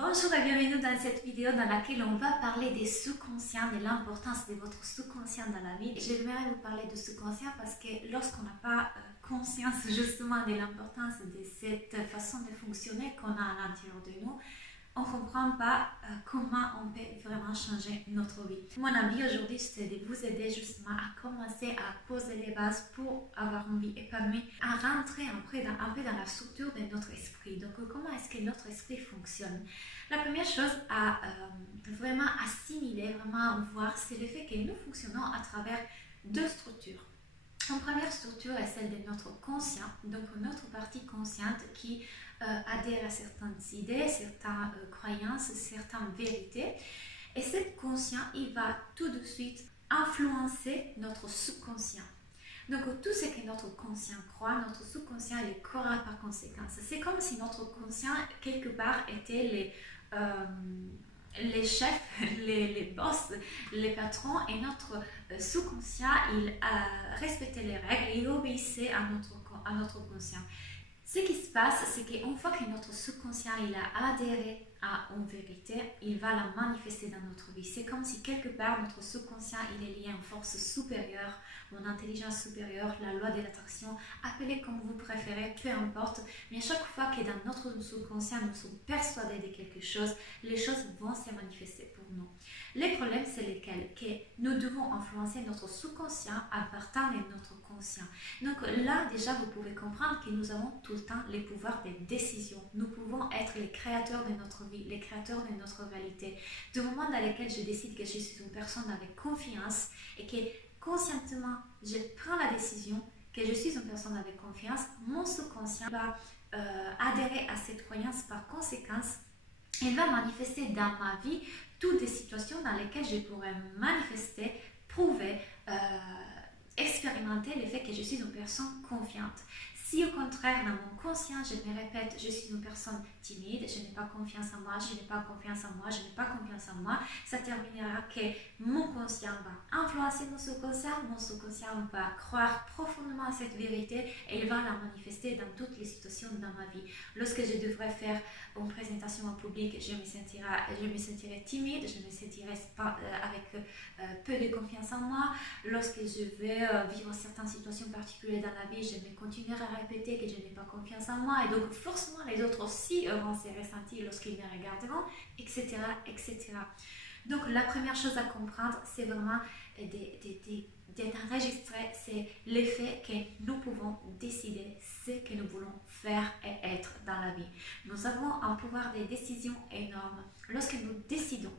Bonjour et bienvenue dans cette vidéo dans laquelle on va parler des sous-conscients, de l'importance de votre sous-conscient dans la vie. J'aimerais vous parler de sous-conscient parce que lorsqu'on n'a pas conscience justement de l'importance de cette façon de fonctionner qu'on a à l'intérieur de nous, on ne comprend pas comment on peut vraiment changer notre vie. Mon envie aujourd'hui, c'est de vous aider justement à commencer à poser les bases pour avoir une vie épanouie, à rentrer un peu dans la structure de notre esprit. Donc, comment est-ce que notre esprit fonctionne? La première chose à vraiment assimiler, vraiment voir, c'est le fait que nous fonctionnons à travers deux structures. Une première structure est celle de notre conscient, donc notre partie consciente qui adhère à certaines idées, certaines croyances, certaines vérités. Et cette conscient, il va tout de suite influencer notre subconscient. Donc tout ce que notre conscient croit, notre subconscient il croira par conséquent. C'est comme si notre conscient, quelque part, était les chefs, les boss, les patrons, et notre sous-conscient, il respectait les règles et il obéissait à notre conscient. Ce qui se passe, c'est qu'une fois que notre sous-conscient il a adhéré à une vérité, il va la manifester dans notre vie. C'est comme si quelque part notre sous-conscient il est lié à une force supérieure, une intelligence supérieure, la loi de l'attraction, appelez comme vous préférez, peu importe. Mais à chaque fois que dans notre sous-conscient nous sommes persuadés de quelque chose, les choses vont se manifester pour nous. Les problèmes, c'est lesquels? Que nous devons influencer notre sous-conscient à partir de notre conscient. Donc là, déjà, vous pouvez comprendre que nous avons tout le temps les pouvoirs des décisions. Nous pouvons être les créateurs de notre vie, les créateurs de notre réalité. Du moment dans lequel je décide que je suis une personne avec confiance et que conscientement, je prends la décision que je suis une personne avec confiance, mon sous-conscient va adhérer à cette croyance par conséquence. Il va manifester dans ma vie toutes des situations dans lesquelles je pourrais manifester, prouver, expérimenter le fait que je suis une personne confiante. Si au contraire, dans mon conscient, je me répète, je suis une personne timide, je n'ai pas confiance en moi, je n'ai pas confiance en moi, je n'ai pas confiance en moi, ça terminera que mon conscient va influencer mon sous-conscient va croire profondément à cette vérité et il va la manifester dans toutes les situations dans ma vie. Lorsque je devrais faire une présentation en public, je me sentirai timide, je me sentirai avec peu de confiance en moi. Lorsque je vais vivre certaines situations particulières dans la vie, je me continuerai à répéter que je n'ai pas confiance en moi et donc forcément les autres aussi vont se ressentir lorsqu'ils me regarderont, etc., etc. Donc la première chose à comprendre, c'est vraiment d'être enregistré, c'est le fait que nous pouvons décider ce que nous voulons faire et être dans la vie. Nous avons un pouvoir de décision énorme. Lorsque nous décidons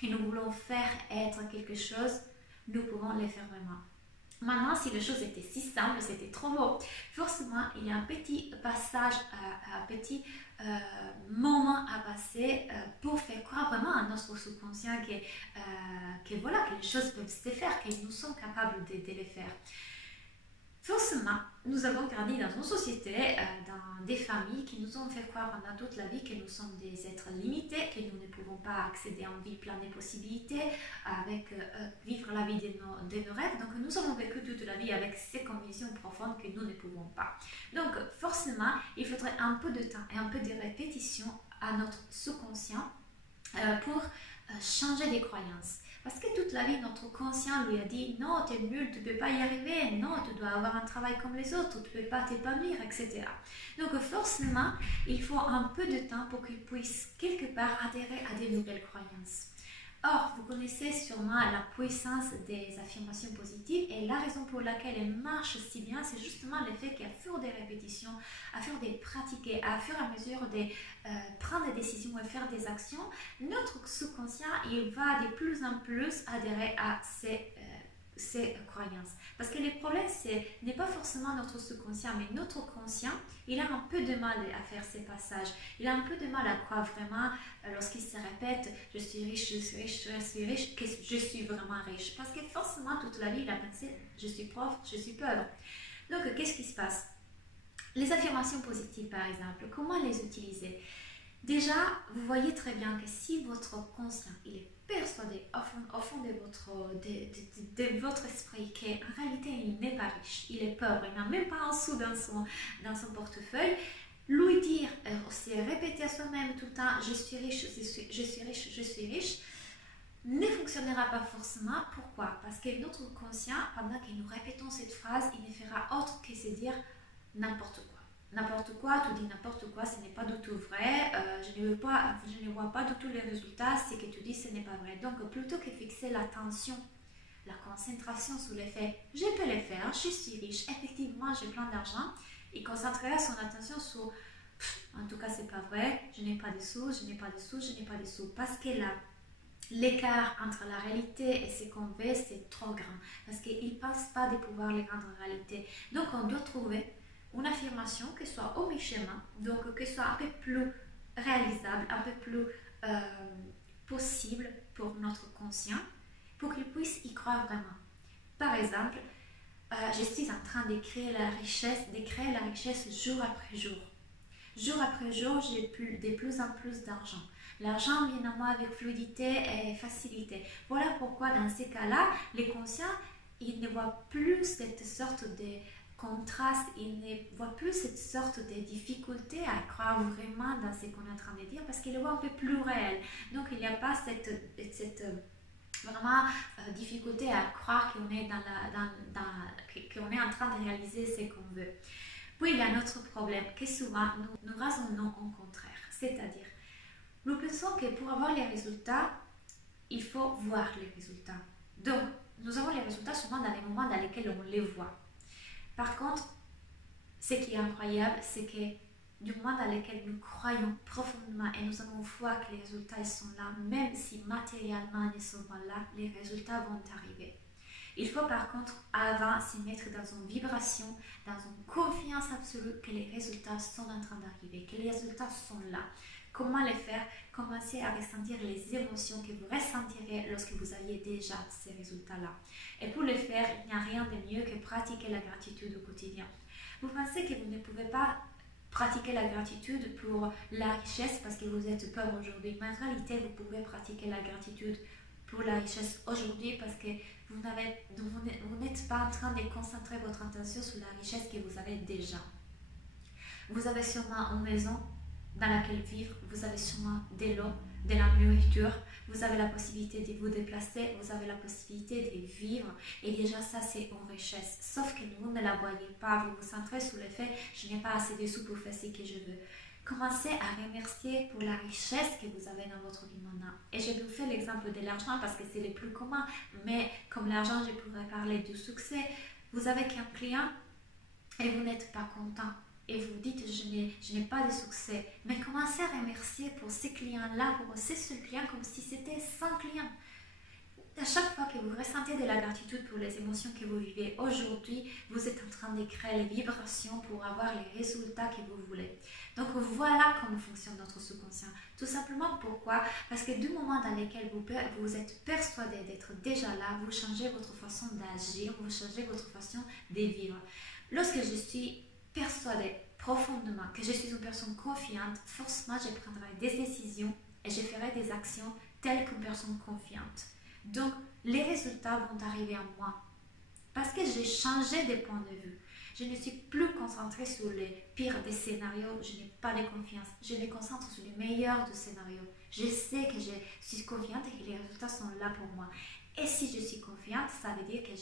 que nous voulons faire être quelque chose, nous pouvons le faire vraiment. Maintenant, si les choses étaient si simples, c'était trop beau. Forcément, il y a un petit passage, un petit moment à passer pour faire croire vraiment à notre subconscient que voilà, que les choses peuvent se faire, que nous sommes capables de les faire. Forcément, nous avons grandi dans une société, dans des familles qui nous ont fait croire pendant toute la vie que nous sommes des êtres limités, que nous ne pouvons pas accéder à une vie pleine de possibilités, avec vivre la vie de nos rêves. Donc nous avons vécu toute la vie avec ces convictions profondes que nous ne pouvons pas. Donc forcément, il faudrait un peu de temps et un peu de répétition à notre sous-conscient pour changer les croyances. Parce que toute la vie, notre conscient lui a dit « Non, tu es nul, tu ne peux pas y arriver, non, tu dois avoir un travail comme les autres, tu ne peux pas t'épanouir, etc. » Donc forcément, il faut un peu de temps pour qu'il puisse quelque part adhérer à des nouvelles croyances. Or, vous connaissez sûrement la puissance des affirmations positives et la raison pour laquelle elles marchent si bien, c'est justement le fait qu'à faire des répétitions, à faire des pratiquer, à fur et à mesure de prendre des décisions et faire des actions, notre subconscient il va de plus en plus adhérer à ces croyances. Parce que le problème, n'est pas forcément notre subconscient, mais notre conscient, il a un peu de mal à faire ces passages. Il a un peu de mal à croire vraiment lorsqu'il se répète « je suis riche, je suis riche, je suis riche », que je suis vraiment riche. Parce que forcément, toute la vie, il a pensé « je suis pauvre, je suis pauvre ». Donc, qu'est-ce qui se passe? Les affirmations positives, par exemple, comment les utiliser? Déjà, vous voyez très bien que si votre conscient il est persuadé au fond de votre esprit qu'en réalité il n'est pas riche, il est pauvre, il n'a même pas un sou dans son portefeuille, Lui dire, aussi répéter à soi-même tout le temps, je suis riche, je suis riche, je suis riche, ne fonctionnera pas forcément. Pourquoi? Parce que notre conscient, pendant que nous répétons cette phrase, il ne fera autre que se dire n'importe quoi. N'importe quoi, tu dis n'importe quoi, ce n'est pas du tout vrai, je ne vois pas du tout les résultats, ce que tu dis, ce n'est pas vrai. Donc, plutôt que fixer l'attention, la concentration sur le fait, je peux le faire, je suis riche, effectivement, j'ai plein d'argent, il concentrera son attention sur, en tout cas, c'est pas vrai, je n'ai pas de sous, je n'ai pas de sous, je n'ai pas de sous, parce que là, l'écart entre la réalité et ce qu'on veut, c'est trop grand, parce qu'ils ne pensent pas de pouvoir les rendre réalité. Donc, on doit trouver une affirmation qui soit au mi-chemin, donc qui soit un peu plus réalisable, un peu plus possible pour notre conscient, pour qu'il puisse y croire vraiment. Par exemple, je suis en train de créer la richesse jour après jour. Jour après jour, j'ai de plus en plus d'argent. L'argent vient à moi avec fluidité et facilité. Voilà pourquoi dans ces cas-là, les conscients, ils ne voient plus cette sorte de contraste, ils ne voient plus cette sorte de difficulté à croire vraiment dans ce qu'on est en train de dire parce qu'ils le voient un peu plus réel. Donc il n'y a pas cette vraiment difficulté à croire qu'on est, qu'on est en train de réaliser ce qu'on veut. Puis il y a un autre problème que souvent nous raisonnons au contraire, c'est-à-dire nous pensons que pour avoir les résultats, il faut voir les résultats. Donc, nous avons les résultats souvent dans les moments dans lesquels on les voit. Par contre, ce qui est incroyable, c'est que du moment dans lequel nous croyons profondément et nous avons foi que les résultats sont là, même si matériellement ils ne sont pas là, les résultats vont arriver. Il faut par contre avant se mettre dans une vibration, dans une confiance absolue que les résultats sont en train d'arriver, que les résultats sont là. Comment les faire? Commencez à ressentir les émotions que vous ressentirez lorsque vous aviez déjà ces résultats-là. Et pour le faire, il n'y a rien de mieux que pratiquer la gratitude au quotidien. Vous pensez que vous ne pouvez pas pratiquer la gratitude pour la richesse parce que vous êtes pauvre aujourd'hui. Mais en réalité, vous pouvez pratiquer la gratitude pour la richesse aujourd'hui parce que vous n'êtes pas en train de concentrer votre attention sur la richesse que vous avez déjà. Vous avez sûrement une maison dans laquelle vivre, vous avez sûrement de l'eau, de la nourriture, vous avez la possibilité de vous déplacer, vous avez la possibilité de vivre et déjà ça c'est une richesse. Sauf que vous ne la voyez pas, vous vous centrez sur le fait je n'ai pas assez de sous pour faire ce que je veux. Commencez à remercier pour la richesse que vous avez dans votre vie maintenant. Et je vous fais l'exemple de l'argent parce que c'est le plus commun, mais comme l'argent je pourrais parler du succès. Vous avez qu'un client et vous n'êtes pas content. Et vous dites je n'ai pas de succès, mais commencez à remercier pour ces clients-là, pour ces seuls clients comme si c'était 100 clients. À chaque fois que vous ressentez de la gratitude pour les émotions que vous vivez aujourd'hui, vous êtes en train de créer les vibrations pour avoir les résultats que vous voulez. Donc voilà comment fonctionne notre sous-conscient. Tout simplement pourquoi? Parce que du moment dans lequel vous êtes persuadé d'être déjà là, vous changez votre façon d'agir, vous changez votre façon de vivre. Lorsque je suis persuadée profondément que je suis une personne confiante, forcément je prendrai des décisions et je ferai des actions telles qu'une personne confiante. Donc les résultats vont arriver à moi parce que j'ai changé de point de vue. Je ne suis plus concentrée sur les pires des scénarios, je n'ai pas de confiance. Je me concentre sur les meilleurs des scénarios. Je sais que je suis confiante et que les résultats sont là pour moi. Et si je suis confiante, ça veut dire que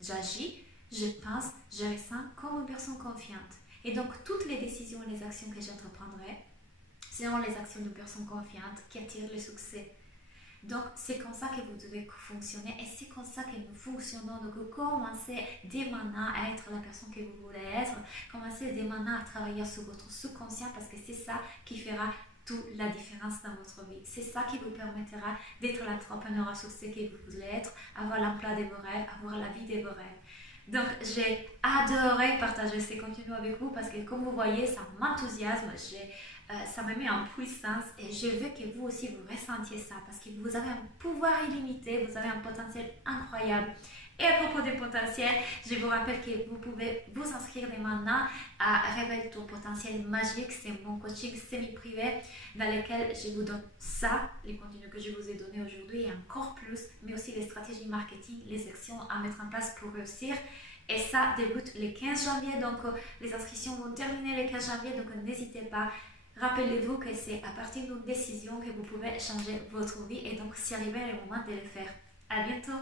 j'agis, je pense, je ressens comme une personne confiante. Et donc, toutes les décisions et les actions que j'entreprendrai seront les actions de personnes confiantes qui attirent le succès. Donc, c'est comme ça que vous devez fonctionner et c'est comme ça que nous fonctionnons. Donc, commencez dès maintenant à être la personne que vous voulez être. Commencez dès maintenant à travailler sur votre subconscient parce que c'est ça qui fera toute la différence dans votre vie. C'est ça qui vous permettra d'être l'entrepreneur à succès que vous voulez être, avoir l'emploi de vos rêves, avoir la vie de vos rêves. Donc, j'ai adoré partager ces contenus avec vous parce que, comme vous voyez, ça m'enthousiasme, ça me met en puissance et je veux que vous aussi vous ressentiez ça parce que vous avez un pouvoir illimité, vous avez un potentiel incroyable. Et à propos des potentiels, je vous rappelle que vous pouvez vous inscrire dès maintenant à Réveille ton potentiel magique. C'est mon coaching semi-privé dans lequel je vous donne ça, les contenus que je vous ai donnés aujourd'hui et encore plus, mais aussi les stratégies marketing, les actions à mettre en place pour réussir. Et ça débute le 15 janvier, donc les inscriptions vont terminer le 15 janvier, donc n'hésitez pas. Rappelez-vous que c'est à partir d'une décision que vous pouvez changer votre vie et donc s'y arriver le moment de le faire. À bientôt!